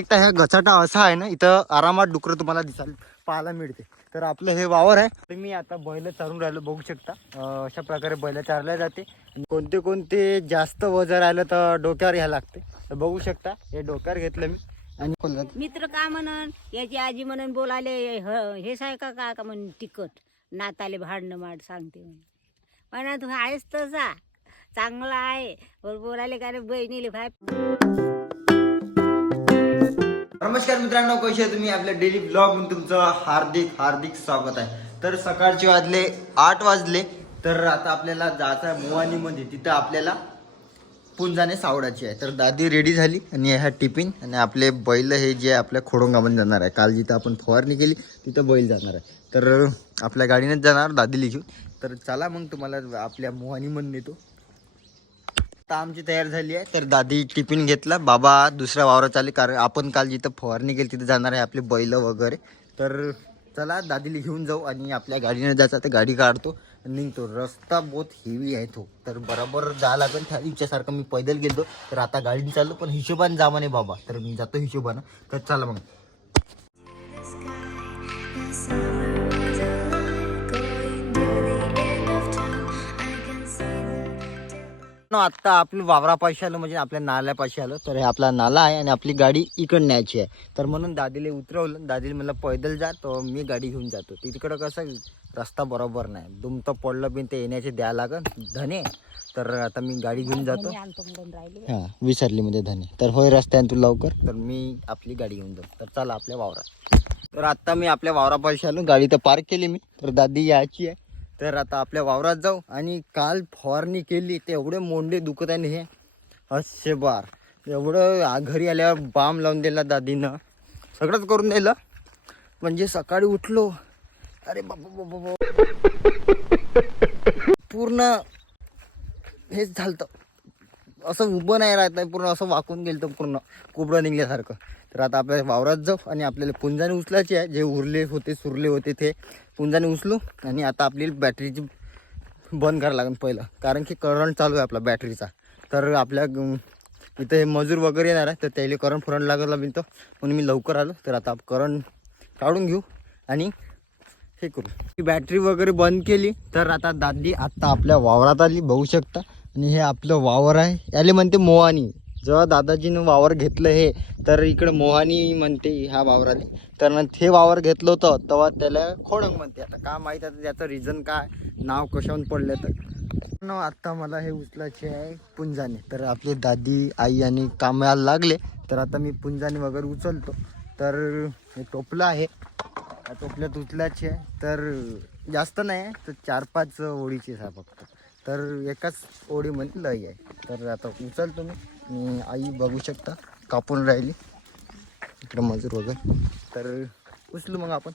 एकटा ह्या गचाटा असा आहे ना इथं आरामात डुकर तुम्हाला दिसायला पाहायला मिळते. तर आपलं हे वावर आहे. तर मी आता बैल चारून राहिलो बघू शकता. अशा प्रकारे बैल चारल्या जाते. कोणते कोणते जास्त वजन राहिलं तर डोक्यावर घ्यायला लागते. तर बघू शकता हे डोक्यावर घेतलं मी. आणि मित्र का म्हणन? याची आजी म्हणून बोलायले हे हेच आहे का का का म्हणून तिकट नाताले भांडणं माड सांगते म्हणा तू आहेस तसा चांगला आहे. बोलायले का रे बहिणीले भाई नमस्कार मित्रांनो कसे आहे तुम्ही? आपल्या डेली ब्लॉगमध्ये तुमचं हार्दिक हार्दिक स्वागत आहे. तर सकाळचे वाजले आठ वाजले तर आता आपल्याला जायचं आहे मोहानीमध्ये तिथं आपल्याला पुंजाने सावडाची आहे. तर दादी रेडी झाली आणि ह्या टिफिन आणि आपले बैल हे जे आपल्या खोडोंगामध्ये जाणार आहे. काल जिथं आपण फवारणी केली तिथं बैल जाणार आहे. तर आपल्या गाडीनेच जाणार दादी घेऊन. तर चला मग तुम्हाला आपल्या मोहानीमध्ये नेतो. आता आमची तयार झाली आहे. तर दादी टिफिन घेतला. बाबा दुसऱ्या वावरात आले कारण आपण काल जिथं फवारणी केली तिथं जाणार आहे आपले बैल वगैरे. तर चला दादीला घेऊन जाऊ आणि आपल्या गाडीने जायचं तर गाडी काढतो. आणि निघतो. रस्ता बहुत हेवी आहे तो. तर बरोबर जा लागेल. त्या दिवसासारखं मी पैदल गेलो तर आता गाडीने चाललो पण हिशोबाने जा नाही बाबा. तर मी जातो हिशोबानं. तर चला मग. आत्ता आपलं वावरापाशी आलं म्हणजे आपल्या नाल्यापाशी आलं. तर हे आपला नाला आहे आणि आपली गाडी इकडं न्यायची आहे. तर म्हणून दादीला उतरवलं. दादीला म्हणलं पैदल जा तर मी गाडी घेऊन जातो. तिकडं कसं रस्ता बरोबर नाही. दुमतं पडलं बिन ते येण्याचे द्या लागन. धने. तर आता मी गाडी घेऊन जातो. हां विसरली म्हणजे धने. तर होय रस्त्याने तू लवकर. तर मी आपली गाडी घेऊन जाऊ तर चला आपल्या वावरात. तर आत्ता मी आपल्या वावरापाशी आलो. गाडी तर पार्क केली मी. तर दादी यायची आहे. तर आता आपल्या वावरात जाऊ. आणि काल फवारणी केली ते एवढे मोंडे दुखत आहे हे असे बार. एवढं घरी आल्यावर बाम लावून दिला दादीनं. सगळंच करून दिलं. म्हणजे सकाळी उठलो. अरे बाबा बाबा बाबा. पूर्ण हेच झालं असं उभं नाही राहत नाही पूर्ण असं वाकून गेलं तर पूर्ण. कुबडं निघल्यासारखं. तर आता आपल्या वावरात जाऊ आणि आपल्याला पुंजाने उचलायचे आहे. जे उरले होते सुरले होते ते. पुंजाने उचलू आणि आता आपली बॅटरीची बंद करायला लागेल पहिलं. कारण की करंट चालू आहे आपला बॅटरीचा. तर आपल्या इथं हे मजूर वगैरे येणार आहे तर त्याला करंट फुरंट लागला मिळतं म्हणून मी लवकर आलो तर आता करंट काढून घेऊ आणि हे करू. बॅटरी वगैरे बंद केली तर आता दादी आत्ता आपल्या वावरात आली बघू शकता. आणि हे आपलं वावर आहे. याले म्हणते मोहानी. जेव्हा दादाजीनं वावर घेतलं हे तर इकडं मोहानी म्हणते ह्या वावराले तर हे ते वावर घेतलं होतं तेव्हा त्याला खोडंग म्हणते. आता काय माहीत आता त्याचं रिझन काय नाव कशाहून पडलं तर. आत्ता मला हे उचलायचे आहे पुंजाने. तर आपले दादी आई आणि कामाला लागले तर आता मी पुंजाने वगैरे उचलतो. तर हे टोपलं आहे. टोपल्यात उचलायचे आहे. तर जास्त नाही आहे तर चार पाच ओळीचीच आहे फक्त. तर एकाच ओळीमध्ये लई आहे. तर आता उचलतो मी आई बघू शकता. कापून राहिली. इकडं मजूर वगैरे. तर उचलू मग आपण.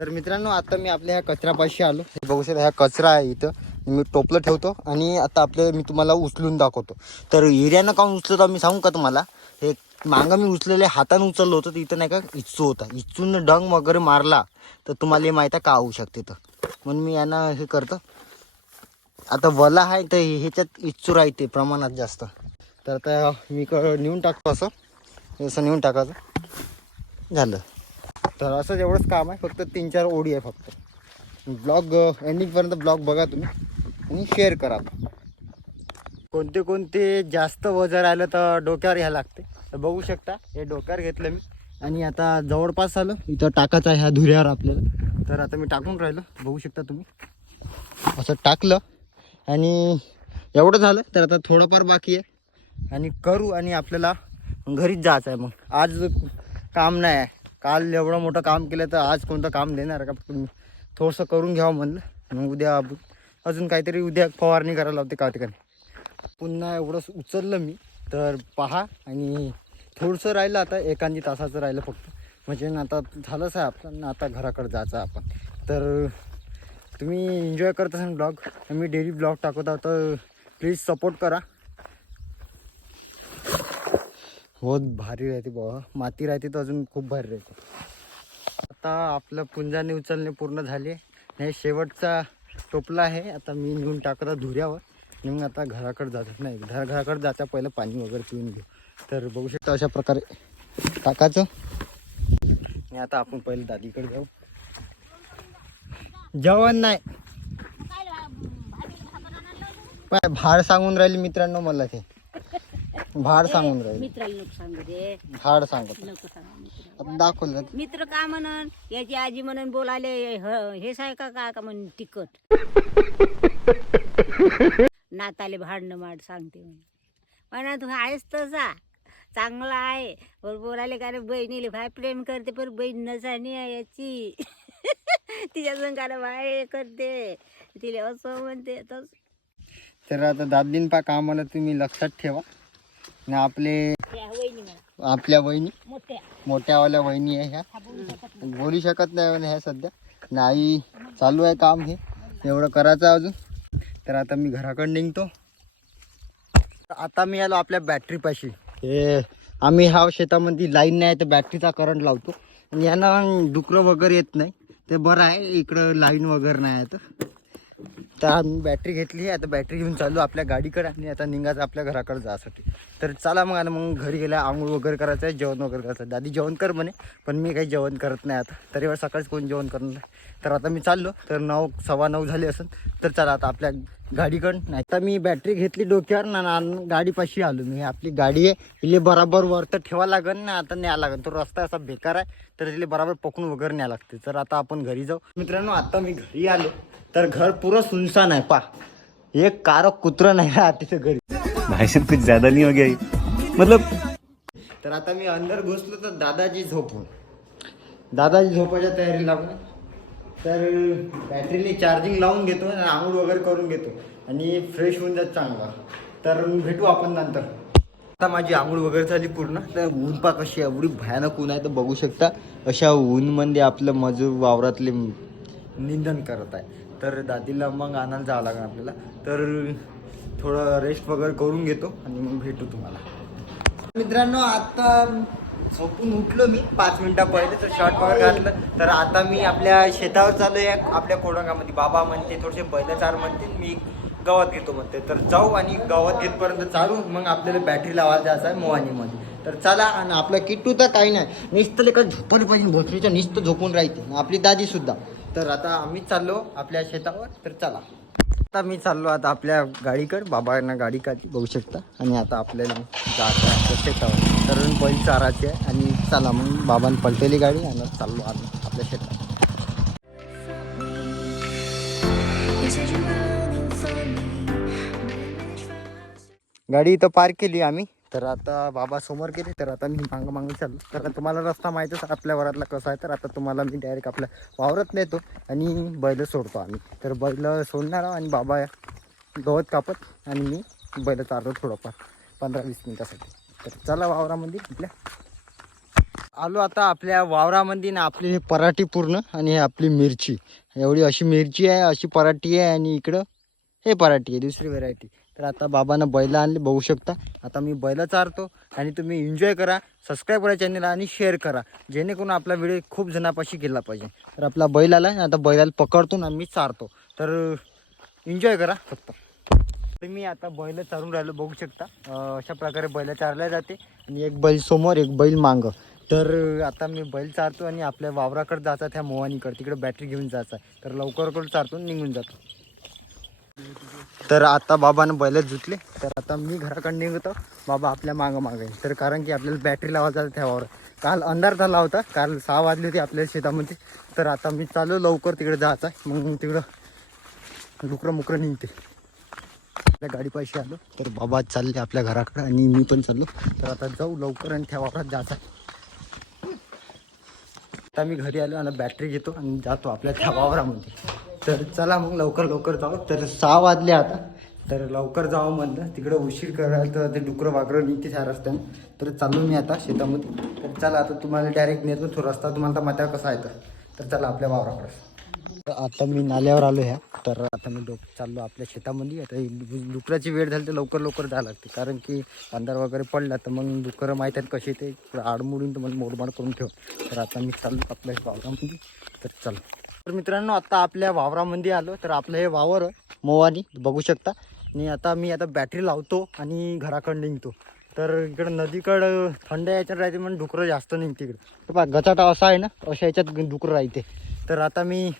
तर मित्रांनो आता मी आपल्या ह्या कचऱ्यापाशी आलो. हे बघू शकता ह्या कचरा आहे इथं. मी टोपलं ठेवतो आणि आता आपले मी तुम्हाला उचलून दाखवतो. तर एरियानं काऊन उचलतो मी सांगू का तुम्हाला? हे मागं मी उचलेले हातानं उचललं होतं तर इथं नाही का इच्चू होता. इच्चून डंग वगैरे मारला तर तुम्हाला हे माहीत आहे का होऊ शकते तर म्हणून मी यांना हे करतो. आता वला आहे तर ह्याच्यात इच्चू राहते प्रमाणात जास्त. तर आता मी क नेऊन टाकतो असं. असं नेऊन टाकायचं. झालं. तर असंच एवढंच काम आहे फक्त तीन चार ओडी आहे फक्त. ब्लॉग एंडिंगपर्यंत ब्लॉग बघा तुम्ही आणि शेअर करा. कोणते कोणते जास्त वजन राहिलं तर डोक्यावर ह्या लागते. तर बघू शकता हे डोक्यावर घेतलं मी. आणि आता जवळपास आलं इथं टाकायचं आहे ह्या धुऱ्यावर आपल्याला. तर आता मी टाकून राहिलो. बघू शकता तुम्ही. असं टाकलं आणि एवढं झालं तर आता थोडंफार बाकी आहे. आणि करू आणि आपल्याला घरीच जायचं आहे मग. आज काम नाही आहे. काल एवढं मोठं काम केलं तर आज कोणतं काम देणार का? थोडंसं करून घ्यावं म्हणलं. मग उद्या अजून काहीतरी उद्या फवारणी करायला लावते का ठिकाणी. पुन्हा एवढं उचललं मी. तर पहा आणि थोडंसं राहिलं आता एकांदी तासाचं राहिलं फक्त. म्हणजे ना आता झालंच आहे आपलं. ना आता घराकडे जायचं आहे आपण. तर तुम्ही एन्जॉय करत असाल ब्लॉग मी डेली ब्लॉग टाकत आहोत तर प्लीज सपोर्ट करा. बहुत भारी राहते बाबा माती राहते तर अजून खूप भारी राहते. आता आपलं पुंजाने उचलणे पूर्ण झाले. हे शेवटचा टोपला आहे. आता मी नेऊन टाकत धुऱ्यावर. मग आता घराकडे जातात नाही घरा घराकडे जाता पहिलं पाणी वगैरे पिऊन घेऊ. तर बघू शकता अशा प्रकारे टाकायचं. आणि आता आपण पहिले दादीकडे जाऊ. जेवण नाही. पाय भाड सांगून राहिली मित्रांनो मला ते. भाड सांगून राहिली. मित्राला नको सांगू दे. भाड सांगत नको सांगू मित्राला. आता दाखवलं मित्र का म्हणन? याची आजी म्हणून बोलायले ह- हेच आहे का का का म्हण तिकट नाताले भांडणं माड सांगते म्हणे म्हणा तू आहेस तसा चांगला आहे. वर बोलायले का रे बहिणीले भाय प्रेम करते पण बहीण नसानी आहे याची. तिच्या संघाला हे करते. तिला असं म्हणते तस. तर आता दादीन पा कामाला तुम्ही लक्षात ठेवा. आणि आपले आपल्या वहिनी. मोठ्या. मोठ्यावाल्या वहिनी आहे ह्या. बोलू शकत नाही. म्हणे ह्या सध्या. नाही चालू आहे काम हे. एवढं करायचं अजून. तर आता मी घराकडे निघतो. आता मी आलो आपल्या बॅटरीपाशी. हे आम्ही हा शेतामध्ये लाईन नाही तर बॅटरीचा करंट लावतो. आणि यांना डुकरं वगैरे येत नाही. ते बरं आहे इकडं लाईन वगैरे नाही आहे तर. तर आम्ही बॅटरी घेतली आहे. आता बॅटरी घेऊन चाललो आपल्या गाडीकडे आणि आता निघायचं आपल्या घराकडे जायसाठी. तर चला मग आणि मग घरी गेल्या आंघोळ वगैरे करायचं आहे जेवण वगैरे करायचं आहे. दादी जेवण कर म्हणे पण मी काही जेवण करत नाही आता. तरी वेळ सकाळीच कोण जेवण करणार तर आता मी चाललो तर नऊ सव्वा नऊ झाले असेल तर चला आता आपल्या गाडीकडं. नाही आता मी बॅटरी घेतली डोक्यावर ना ना- गाडीपाशी आलो मी. आपली गाडी आहे तिला बराबर वर तर ठेवा लागेल ना आता न्याय लागेल तो रस्ता असा बेकार आहे तर तिला बराबर पकडून वगैरे न्याय लागते. तर आता आपण घरी जाऊ. मित्रांनो आता मी घरी आलो. तर घर पुरं सुनसान आहे पा. एक कार कुत्रं नाही राहत तिथे घरी. भाई साहब कुछ ज्यादा नहीं हो गया ये? मतलब तर आता मी अंदर घुसलो तर दादाजी झोपून. दादाजी झोपायच्या तयारी लागून. तर बॅटरीने चार्जिंग लावून घेतो आणि आंघोळ वगैरे करून घेतो. आणि फ्रेश होऊन जात चांगला. तर भेटू आपण नंतर. आता माझी आंघोळ वगैरे झाली पूर्ण. तर ऊन पा कशी एवढी भयानक ऊन आहे तर बघू शकता. अशा ऊनमध्ये आपलं मजूर वावरातले निंदन करत आहे. तर दादीला मग आणायला जावं लागेल आपल्याला. तर थोडं रेस्ट वगैरे करून घेतो आणि मग भेटू तुम्हाला. मित्रांनो आता झोपून उठलो मी. पाच मिनिटा पहिले तर शॉर्ट वगैरे घातलं. तर आता मी आपल्या शेतावर चालू आहे आपल्या कोडंगामध्ये बाबा म्हणते थोडेसे बैलचार म्हणते. मी गवत घेतो म्हणते. तर जाऊ आणि गवत घेतपर्यंत चालू. मग आपल्याला बॅटरी लावायला जायचं आहे मोहानीमध्ये. तर चला आणि आपला किट्टू तर काही नाही. नुसतं लेखा झोपलं पाहिजे. भोसरीच्या नुसतं झोपून राहते. आपली दादी सुद्धा. तर आता आम्ही चाललो आपल्या शेतावर तर चला. आता मी चाललो आता आपल्या गाडीकडे. बाबांना गाडी काढली बघू शकता. आणि आता आपल्याला जायचं आहे शेतावर. कारण बैल चाराचे आहे. आणि चला मग बाबांनी पलटेली गाडी आणि चाललो आम्ही आपल्या शेतात. गाडी इथं पार्क केली आम्ही. तर आता बाबा समोर गेले तर आता मी मागं मागं चाललो. तर तुम्हाला रस्ता माहीतच आपल्या वरातला कसा आहे. तर आता तुम्हाला मी डायरेक्ट आपल्या वावरात नेतो आणि बैल सोडतो आम्ही. तर बैल सोडणार आहोत आणि बाबा गवत कापत आणि मी बैल चालतो थोडंफार पंधरा वीस मिनिटासाठी. तर चला वावरामध्ये आपल्या. आलो आता आपल्या वावरामध्ये ना आपली पराठी पूर्ण आणि हे आपली मिरची. एवढी अशी मिरची आहे अशी पराठी आहे आणि इकडं हे पराठी आहे दुसरी व्हेरायटी तर आता बाबानं बैल आणले बघू शकता. आता मी बैल चारतो आणि तुम्ही एन्जॉय करा सबस्क्राईब करा चॅनलला आणि शेअर करा. जेणेकरून आपला व्हिडिओ खूप जणापाशी गेला पाहिजे. तर आपला बैल आला आता बैलाला पकडतो आणि मी चारतो. तर एन्जॉय करा फक्त. तर मी आता बैल चारून राहिलो बघू शकता. अशा प्रकारे बैल चारल्या जाते. आणि एक बैल समोर एक बैल मागं. तर आता मी बैल चारतो आणि आपल्या वावराकडे जायचा त्या मोहानीकडे. तिकडे बॅटरी घेऊन जायचा तर लवकर चारतो निघून जातो. तर आता बाबानं बैलच जुतले तर आता मी घराकडे निघतो. बाबा आपल्या मागं मागं तर कारण की आपल्याला बॅटरी लावायचा त्यावर. काल अंधार झाला होता. काल सहा वाजली होती आपल्या शेतामध्ये. तर आता मी चालू लवकर तिकडे जायचं आहे. मग तिकडं लुकरं मुकरं निघते. आपल्या गाडीपाशी आलो. तर बाबा चालले आपल्या घराकडे आणि मी पण चाललो. तर आता जाऊ लवकर आणि त्या जायचं आहे. आता मी घरी आलो आणि बॅटरी घेतो आणि जातो आपल्या त्या वावरामध्ये. तर चला मग लवकर लवकर जाऊ. तर सहा वाजले आता. तर लवकर जावं म्हणलं. तिकडं उशीर करायला तर ते डुकरं वागरं निघते ह्या रस्त्याने. तर चाललो मी आता शेतामध्ये. तर चला आता तुम्हाला डायरेक्ट नेतो. तो रस्ता तुम्हाला तर कसा येतं तर. चला आपल्या वावराकडे. तर आता मी नाल्यावर आलो ह्या. तर आता मी डोक चाललो आपल्या शेतामध्ये. आता डुकराची वेळ झाली तर लवकर लवकर जायला लागते. कारण की अंधार वगैरे पडला तर मग डुकरं माहीत आहेत कशी ते. आडमुडून तुम्हाला मोडमाड करून ठेव तर आता मी चाललो आपल्या वावरामध्ये. तर चला. तर मित्रांनो आता आपल्या वावरामध्ये आलो तर आपलं हे वावर मोवानी बघू शकता. आणि आता मी आता बॅटरी लावतो आणि घराकडे निघतो. तर इकडं नदीकडं थंड याच्यात राहते म्हणून डुकरं जास्त निघते इकडं. हे पहा गचाटा असा आहे ना अशा याच्यात डुकरं राहते. तर आता मी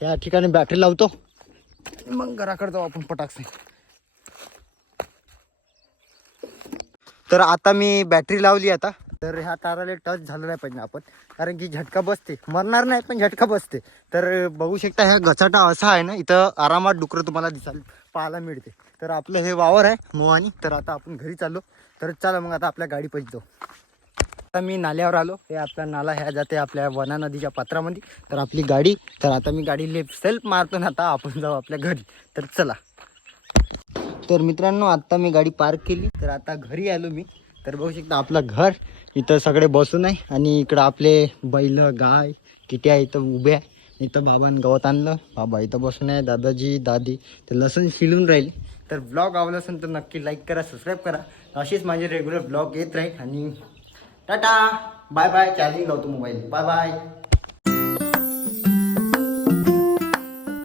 या ठिकाणी बॅटरी लावतो. मग घराकडे जाऊ आपण पटाकसे. तर आता मी बॅटरी लावली आता. तर ह्या ताराला टच झालं नाही पाहिजे आपण. कारण की झटका बसते. मरणार नाही पण झटका बसते. तर बघू शकता ह्या गचाटा असा आहे ना इथं आरामात डुकरं तुम्हाला दिसाल पाहायला मिळते. तर आपलं हे वावर आहे मोहानी. तर आता आपण घरी चाललो. तर चला मग आता आपल्या गाडी पैसे जाऊ. आता मी नाल्यावर आलो. हे आपला नाला ह्या जाते आपल्या वना नदीच्या पात्रामध्ये. तर आपली गाडी तर आता मी गाडी लेफ्ट सेल्फ मारतो ना आता आपण जाऊ आपल्या घरी. तर चला. तर मित्रांनो आत्ता मी गाडी पार्क केली. तर आता घरी आलो मी. तर बघू शकता आपलं घर इथं सगळे बसून आहे आणि इकडं आपले बैल गाय किट्या इथं उभे आहे. इथं बाबांनी गवत आणलं. बाबा इथं बसून आहे दादाजी दादी तर लसूण शिलून राहील. तर ब्लॉग आवडला असेल तर नक्की लाईक करा सबस्क्राईब करा. असेच माझे रेग्युलर ब्लॉग येत राहील आणि टाटा. बाय बाय चार्जिंग लावतो मोबाईल बाय बाय